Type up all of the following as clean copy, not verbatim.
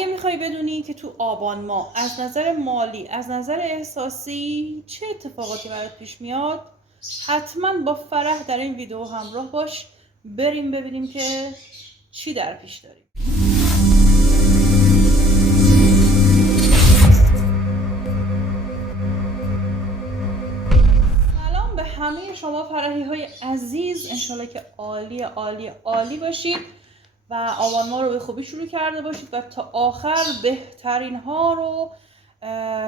اگه میخوای بدونی که تو آبان ماه از نظر مالی، از نظر احساسی چه اتفاقاتی برات پیش میاد، حتما با فرح در این ویدیو همراه باش. بریم ببینیم که چی در پیش داریم. سلام به همه شما فرحی های عزیز، انشالله که عالی عالی عالی باشید و آبان ماه رو به خوبی شروع کرده باشید و تا آخر بهترین ها رو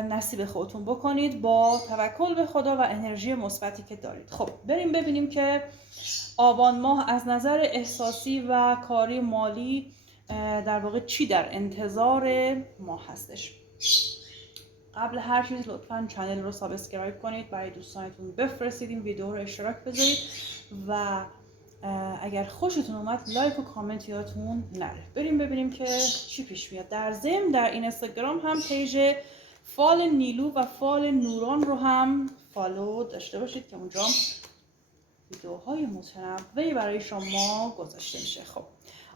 نصیب خودتون بکنید با توکل به خدا و انرژی مثبتی که دارید. خب بریم ببینیم که آبان ماه از نظر احساسی و کاری مالی در واقع چی در انتظار ما هستش. قبل هر چیز لطفاً چنل رو سابسکرایب کنید، برای دوستانتون بفرستید، این ویدیو رو اشتراک بذارید و اگر خوشتون اومد لایک و کامنت یادتون نره. بریم ببینیم که چی پیش میاد. در ضمن در این اینستاگرام هم پیج فال نیلو و فال نوران رو هم فالو داشته باشید که اونجا ویدیوهای متنوعی برای شما گذاشته میشه. خب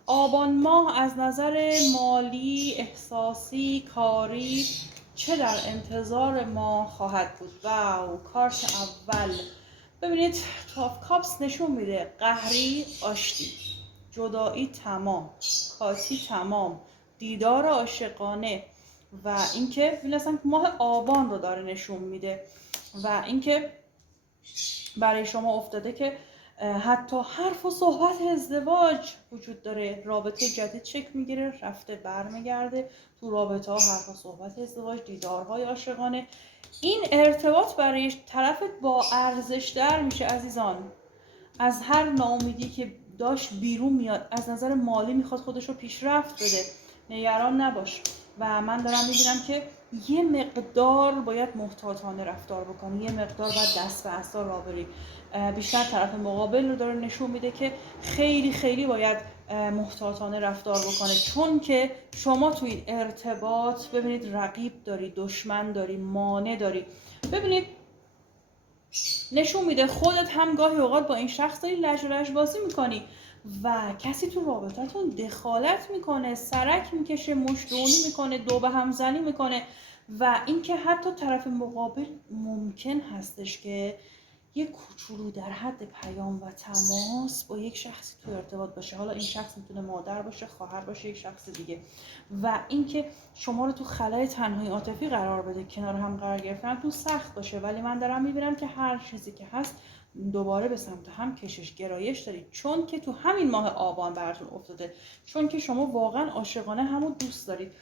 آبان ماه از نظر مالی، احساسی، کاری چه در انتظار ما خواهد بود؟ واو، کارت اول ببینید تاف کاپس نشون میده قهری، آشتی، جدایی تمام، کاتی تمام، دیدار عاشقانه و اینکه ببینید اصلا ماه آبان رو داره نشون میده و اینکه برای شما افتاده که حتی حرف و صحبت ازدواج وجود داره، رابطه جدید شکل میگیره، رفته برمیگرده تو رابطه ها، حرف و صحبت ازدواج، دیدارهای عاشقانه. این ارتباط برای طرفت با ارزش در میشه عزیزان. از هر ناامیدی که داشت بیرون میاد، از نظر مالی میخواد خودش رو پیشرفت بده، نگران نباش. و من دارم میبینم که یه مقدار باید محتاطانه رفتار بکنی، یه مقدار باید دست به عصا راه بری. بیشتر طرف مقابل رو داره نشون میده که خیلی خیلی باید محتاطانه رفتار بکنه، چون که شما توی این ارتباط ببینید رقیب داری، دشمن داری، مانع داری. ببینید نشون میده خودت هم گاهی اوقات با این شخص داری لج و لج بازی میکنی و کسی تو رابطتون دخالت میکنه، سرک میکشه، مشتونی میکنه، دو به هم زنی میکنه و اینکه حتی طرف مقابل ممکن هستش که یک کوچولو در حد پیام و تماس با یک شخصی تو ارتباط باشه. حالا این شخص میتونه مادر باشه، خواهر باشه، یک شخص دیگه، و اینکه شما رو تو خلای تنهایی عاطفی قرار بده، کنار هم قرار گرفتن تو سخت باشه. ولی من دارم میبینم که هر چیزی که هست دوباره به سمت هم کشش گرایش دارید، چون که تو همین ماه آبان براتون افتاده، چون که شما واقعا عاشقانه همو دوست دارید.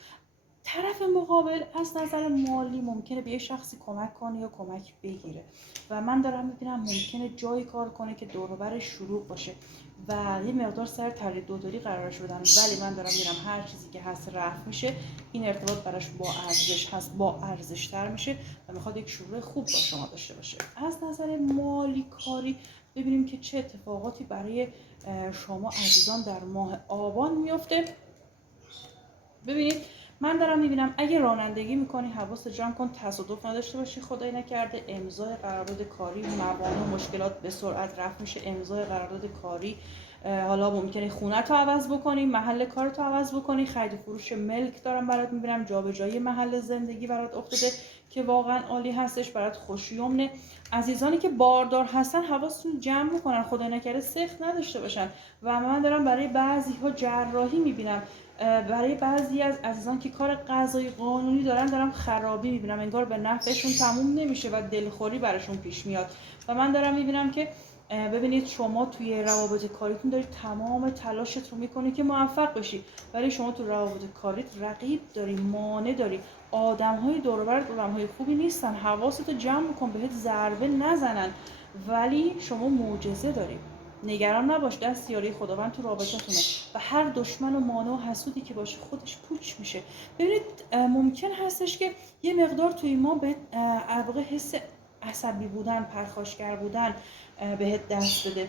طرف مقابل از نظر مالی ممکنه به یه شخصی کمک کنه یا کمک بگیره و من دارم میبینم ممکنه جایی کار کنه که دور و برش شروع باشه و یه مقدار سر تردید دوداری قرارش بدن. ولی من دارم میرم هر چیزی که هست رفع میشه، این ارتباط براش با ارزش هست، با ارزش تر میشه و میخواد یک شروع خوب با شما داشته باشه. از نظر مالی کاری ببینیم که چه اتفاقاتی برای شما عزیزان در ماه آبان میفته. ببینید من دارم میبینم اگه رانندگی میکنی حواست جمع کن، تصادف نداشته باشی، خدای نکرده. امضای قرارداد کاری، موانع و مشکلات به سرعت رفع میشه. امضای قرارداد کاری، حالا ممکنه خونه تو عوض بکنی، محل کار تو عوض بکنی، خرید و فروش ملک دارم برات میبینم، جابجایی محل زندگی برات افتاده که واقعا عالی هستش، برات خوشیومنه. عزیزانی که باردار هستن حواستون جمع میکنن، خدای نکرده سخت نداشته باشن. و من دارم برای بعضی ها جراحی میبینم، برای بعضی از عزیزان که کار قضایی قانونی دارم خرابی میبینم، انگار به نفعشون تموم نمیشه و دلخوری براشون پیش میاد. و من دارم میبینم که ببینید شما توی روابط کاریتون دارید تمام تلاشت رو میکنی که موفق بشی، ولی شما تو روابط کاریت رقیب داری، مانع داری. آدم‌های دور و برت آدم‌های خوبی نیستن، حواستو جمع بکن بهت ضربه نزنن، ولی شما معجزه داری. نگران نباش، دست یاری خداوند تو رابطتونه و هر دشمن و مانع و حسودی که باشه خودش پوچ میشه. ببینید ممکن هستش که یه مقدار توی ما به واقع حس عصبی بودن، پرخاشگر بودن بهت دست بده،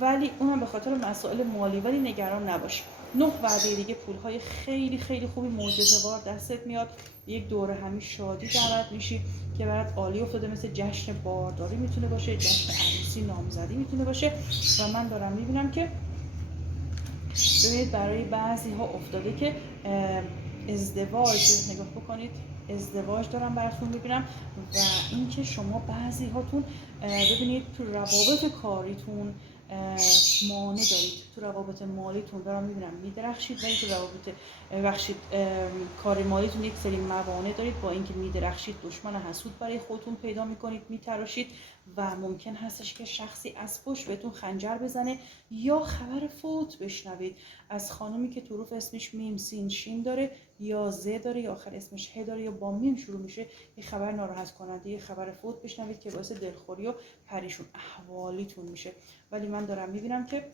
ولی اونم به خاطر مسائل مالی. ولی نگران نباش، 9 وعده دیگه پولهای خیلی خیلی خوبی معجزه‌وار دستت میاد، یک دوره همی شادی دعوت میشی که برات عالی افتاده، مثل جشن بارداری میتونه باشه، جشن عروسی، نامزدی میتونه باشه. و من دارم میبینم که ببینید برای بعضی ها افتاده که ازدواج نگاه بکنید، ازدواج دارم براتون ببینم. و اینکه شما بعضی هاتون ببینید تو روابط کاریتون مانع دارید، تو روابط مالیتون دارم میبینم میدرخشید، ولی تو روابط کار مالیتون یک سری موانع دارید. با اینکه میدرخشید دشمن حسود برای خودتون پیدا میکنید، میتراشید و ممکن هستش که شخصی از پشت بهتون خنجر بزنه یا خبر فوت بشنوید از خانمی که تو روف اسمش میم سین شین داره یا ز داره یا آخر اسمش ه داره یا با میم شروع میشه، یه خبر ناراحت کننده، یه خبر فوت بشنوید که باعث دلخوری و پریشون احوالیتون میشه. ولی من دارم میبینم که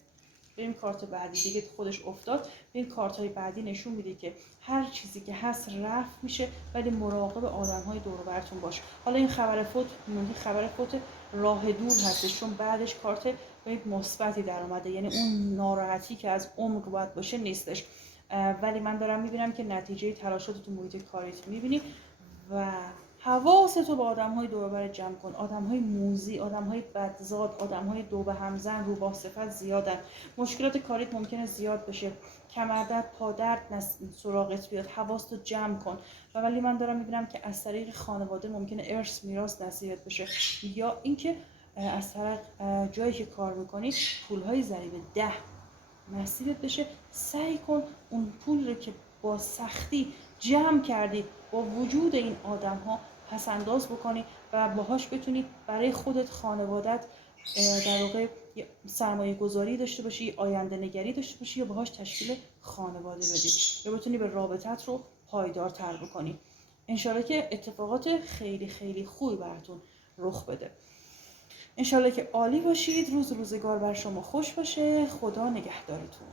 بریم کارت بعدی دیگه خودش افتاد. این کارت های بعدی نشون میده که هر چیزی که هست رفت میشه، ولی مراقب آدم های دور و برتون باش. حالا این خبر فوت خبر فوت راه دور هستش، چون بعدش کارت مثبتی در اومده، یعنی اون ناراحتی که از عمق باید باشه نیستش. ولی من دارم میبینم که نتیجه تلاشات تو محیط کاریت میبینی و حواستو با آدم‌های دور و بر جمع کن. آدم‌های موذی، آدم‌های بدزاد، آدم‌های دو به همزن، رو با صفت زیادن. مشکلات کاریت ممکنه زیاد بشه، کمردرد، پادرد سراغت بیاد، حواستو جمع کن. و ولی من دارم می‌بینم که از طریق خانواده ممکنه ارث میراث نصیبت بشه، یا اینکه از طریق جایی که کار می‌کنی پول‌های ضریب 10 نصیبت بشه. سعی کن اون پول رو که با سختی جمع کردی با وجود این آدم ها پس انداز بکنی و باهاش بتونی برای خودت، خانوادت در واقع سرمایه گذاری داشته باشی، آینده نگری داشته باشی، یا باهاش تشکیل خانواده بدی، یا بتونی به رابطت رو پایدارتر بکنی. انشالله که اتفاقات خیلی خیلی خوبی براتون رخ بده. انشالله که عالی باشید، روزگار بر شما خوش باشه. خدا نگهدارتون.